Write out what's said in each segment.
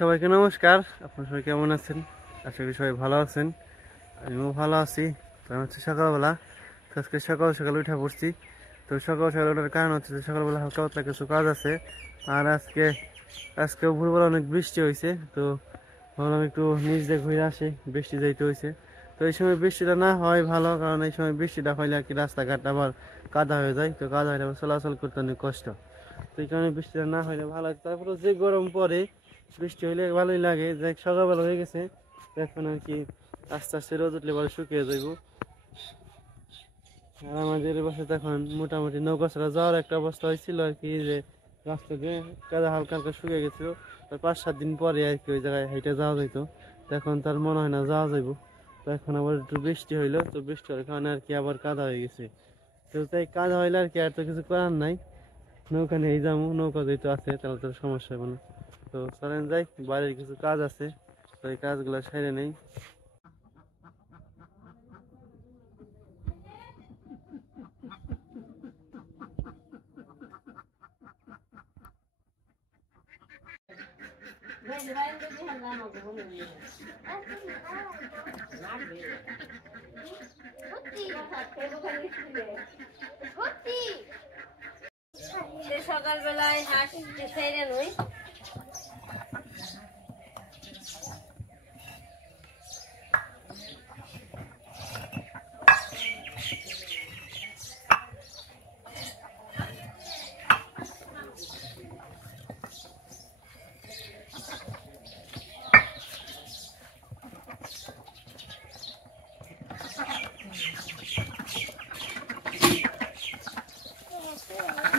সবাইকে নমস্কার। আপনারা সবাই কেমন আছেন? আশা করি সবাই ভালো আছেন। আমিও ভালো আছি। তো আমি হচ্ছে সকালবেলা, তো আজকে সকাল সকাল উঠে পড়ছি। তো সকাল সকাল ওঠার কারণ হচ্ছে যে সকালবেলা হালকা পাতলা কিছু কাজ আছে। আর আজকে ভোরবেলা অনেক বৃষ্টি হয়েছে। তো ভাবলাম একটু নিচ দিয়ে ঘুরে আসি, বৃষ্টি যাইতে হয়েছে। তো এই সময় বৃষ্টিটা না হয় ভালো, কারণ এই সময় বৃষ্টিটা হইলে আর কি রাস্তাঘাট আবার কাদা হয়ে যায়। তো কাদা হলে আবার চলাচল করতে অনেক কষ্ট। তো এই কারণে বৃষ্টিটা না হইলে ভালো। তারপরে যে গরম পড়ে, বৃষ্টি হইলে ভালোই লাগে। যাই সকালবেলা হয়ে গেছে, এখন আর কি আস্তে আস্তে রোদ উঠলে পরে শুকিয়ে যাইব। আর আমাদের বাসায় তখন মোটামুটি নৌকা ছাড়া যাওয়ার একটা অবস্থা হয়েছিল আর কি, যে রাস্তাতে কাদা হালকা হালকা শুকিয়ে গেছিল। 5-7 দিন পরে আর কি ওই জায়গায় হেঁটে যাওয়া যাইত। তো এখন তার মনে হয় না যাওয়া যাইব। তো এখন আবার একটু বৃষ্টি হইলো, তো বৃষ্টি হওয়ার কারণে আর কি আবার কাদা হয়ে গেছে। তো তাই কাদা হইলে আর কি আর তো কিছু করার নাই, নৌকা নিয়ে যাবো। নৌকা যেহেতু আছে তাহলে তো সমস্যা হবে না। তো চলেন যাই, বাড়ির কিছু কাজ আছে, তো এই কাজগুলো সেরে নেই। সকালবেলায় হাঁস ছেড়ে নই।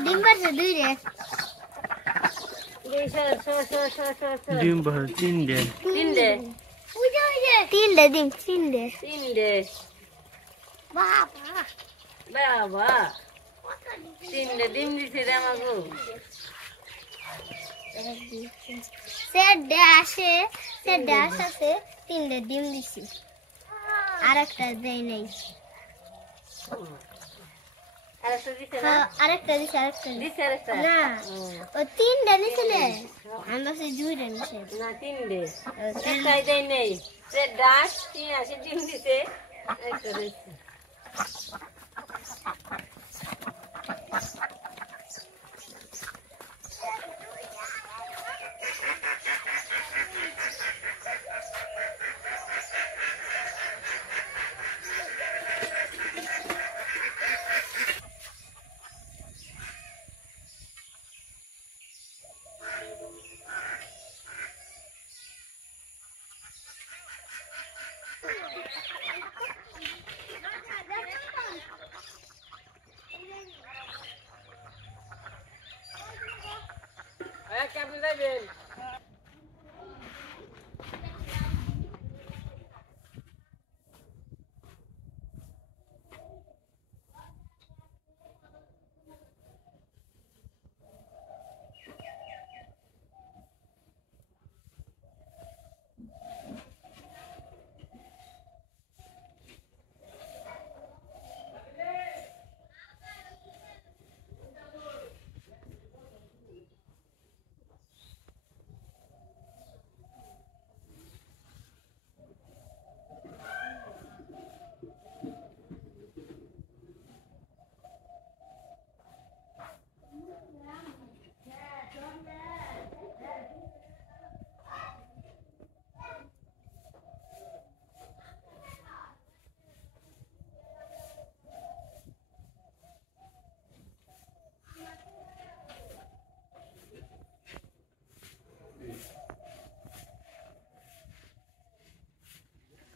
ডিম পারছে দুই রে, ডিম বাহার তিনটে বাবা বাবা তিনটে ডিম দিছে রে আমাকে। ড্যাশ আছে, তিনটে ডিম দিছি, আর একটা দেয় নাই। আরেকটা দিছে না, ও তিনটে নিছে না, আমরা সে দুইটা নিছে না, তিনটে একটাই দেয় নেই। সে ডাস কি আছে ডিম দিছে, একটা দিছে। কেমন যাবেন?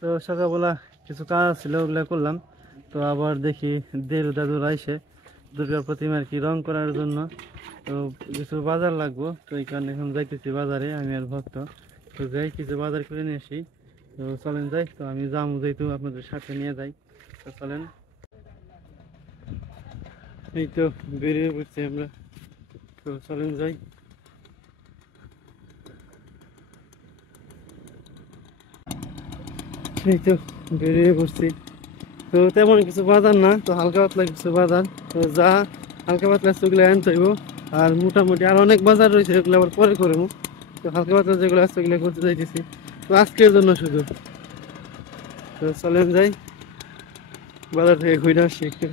তো সকালবেলা কিছু কাজ ছিল, ওগুলো করলাম। তো আবার দেখি দেড় দাদুর আইসে দুর্গা প্রতিমার কি রং করার জন্য। তো কিছু বাজার লাগবো, তো এই কারণে এখন যাইতেছি বাজারে, আমি আর ভক্ত। তো যাই কিছু বাজার করে নিয়ে আসি। তো চলেন যাই, তো আমি যাবো যেহেতু আপনাদের সাথে নিয়ে যাই। তো চলেন, এই তো বেরিয়ে পড়ছি আমরা। তো চলেন যাই। এই তো বেরিয়ে পড়ছি। তো তেমন কিছু বাজার না, তো হালকা পাতলা কিছু বাজার। তো যা হালকা পাতলা সেগুলো আনতে হইব। আর মোটামুটি আর অনেক বাজার রয়েছে, এগুলো আবার পরে করবো। তো তো হালকা পাতলা যেগুলো আছে ওগুলো করতে যাইতেছি, তো আজকের জন্য শুধু। তো চলেন যাই, বাজার থেকে ঘুরে আসি একটু।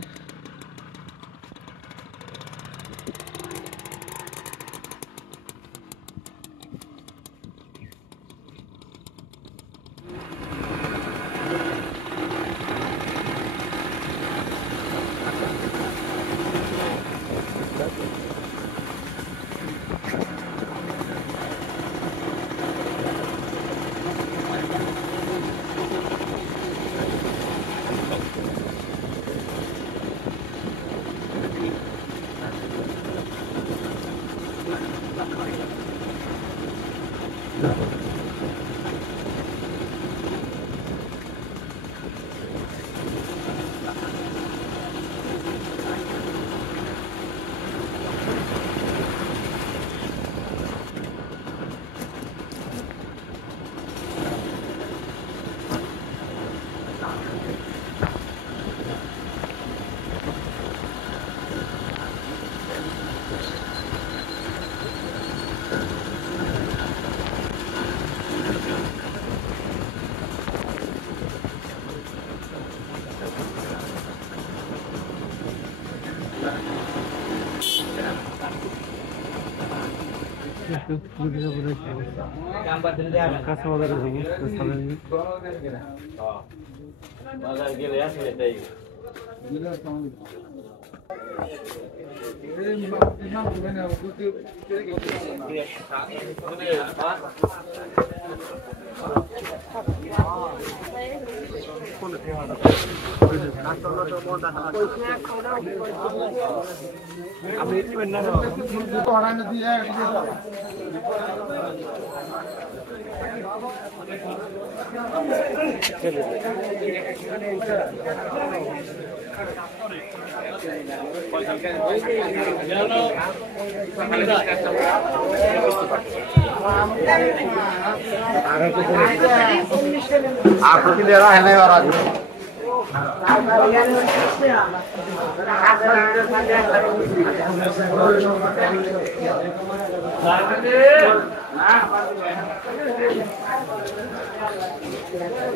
কাঁচা বাজারে যাবো, তো চলেন যাই। বাজার গেলে আসলে তাই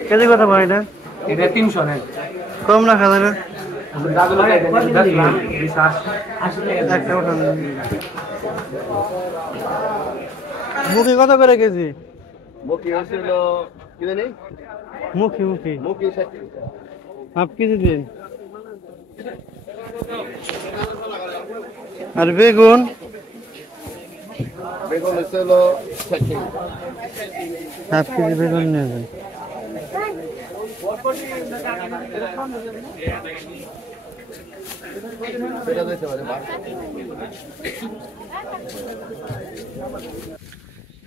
কেজি কথা ভাই এটা? এটা 300 নেন কম রাখা যায় না? একটা উঠান। মুখি কত করে কেজি? মুখি হচ্ছিল কি জানি মুখি মুখি মুখি হাফ কেজি দিন। আর বেগুন? বেগুন হচ্ছিল হাফ কেজি বেগুন নিয়ে যায়।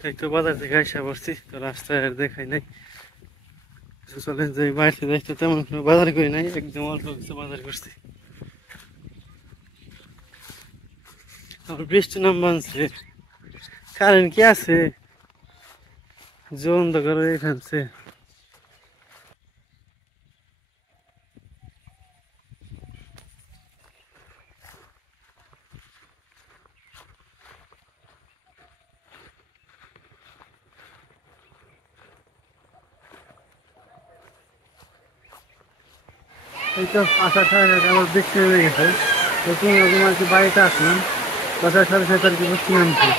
এই তো বাজার থেকে আসা পড়ছি, তো রাস্তায় আর দেখাই নাই। চলেন যে বাড়িতে যাইতে তেমন কোনো বাজার করি নাই, একদম অল্প কিছু বাজার করছি। আর বৃষ্টি নাম বানছে, কারেন্ট কি আছে? জন তো করে ফেলছে। এই তো আসার সাথে আমার বৃষ্টি হয়ে গেছে, তো তুমি ওরকম আর কি বাড়িতে আসলাম, বাসার সাথে সাথে আর কি বৃষ্টি নামছে।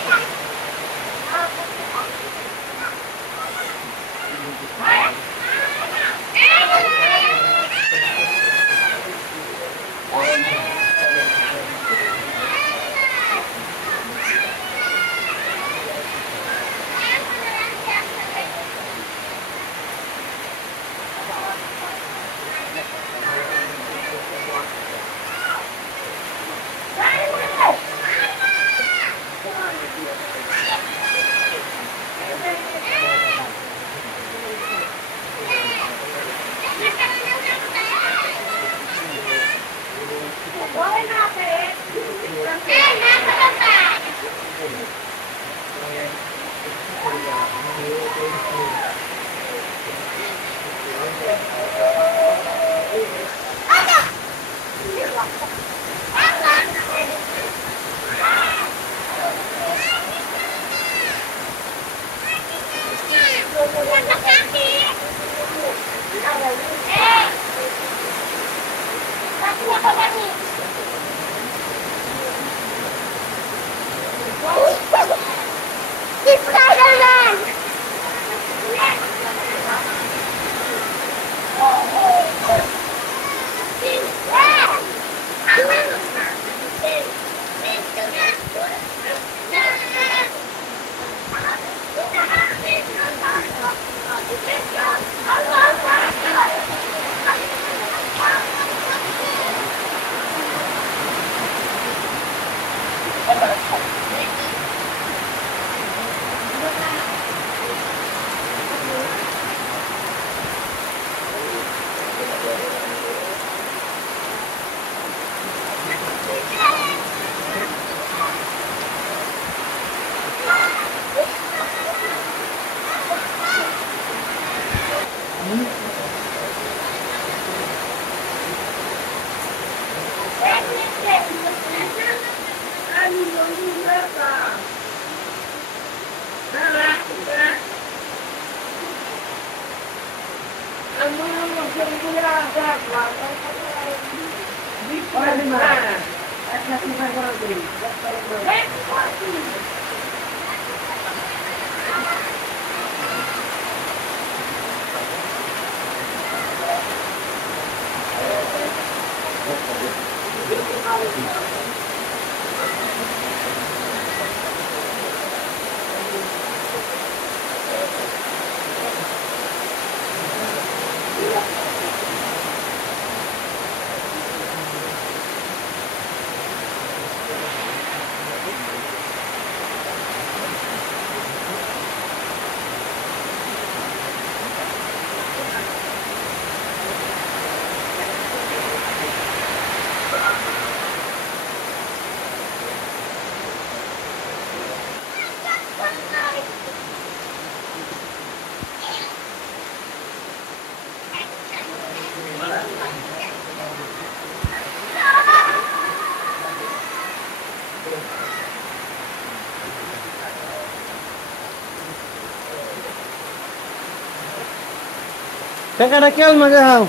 টাকাটা কেমন মজা হাও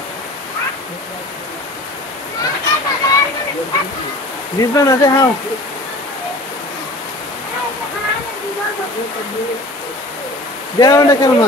দিবা না দেখাও দেও না কেমন